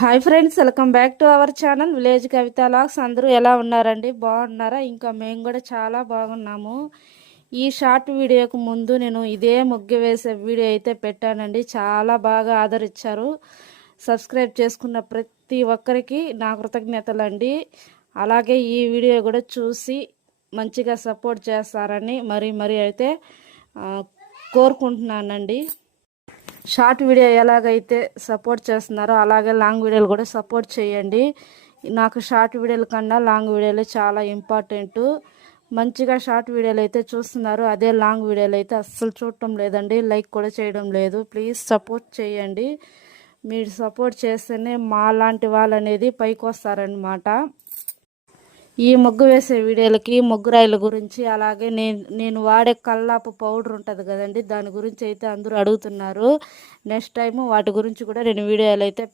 Hi friends welcome back to our channel village Kavitha vlogs అందరూ ఎలా ఉన్నారండి? బాగున్నారా? ఇంకా మేము కూడా చాలా బాగున్నాము. ఈ షార్ట్ వీడియోకు ముందు నేను ఇదే ముగ్గు వేసే వీడియో అయితే పెట్టానండి. చాలా బాగా ఆదరించారు. సబ్స్క్రైబ్ చేసుకున్న ప్రతి ఒక్కరికి నా కృతజ్ఞతలు అండి అలాగే ఈ వీడియో కూడా చూసి మంచిగా సపోర్ట్ చేస్తారని మరీ మరీ అయితే కోరుకుంటున్నానండి. షార్ట్ వీడియో ఎలాగైతే సపోర్ట్ చేస్తున్నారో అలాగే లాంగ్ వీడియోలు కూడా సపోర్ట్ చేయండి. నాకు షార్ట్ వీడియోల కన్నా లాంగ్ వీడియోలు చాలా ఇంపార్టెంట్. మంచిగా షార్ట్ వీడియోలు అయితే చూస్తున్నారు. అదే లాంగ్ వీడియోలు అయితే అస్సలు చూడటం లేదండి. లైక్ కూడా చేయడం లేదు. ప్లీజ్ సపోర్ట్ చేయండి. మీరు సపోర్ట్ చేస్తేనే మా లాంటి వాళ్ళు అనేది పైకి వస్తారనమాట ఈ ముగ్గు వేసే వీడియోలకి ముగ్గురాయిల గురించి అలాగే నేను నేను వాడే కల్లాపు పౌడర్ ఉంటుంది కదండి దాని గురించి అయితే అందరూ అడుగుతున్నారు. నెక్స్ట్ టైం వాటి గురించి కూడా నేను వీడియోలు అయితే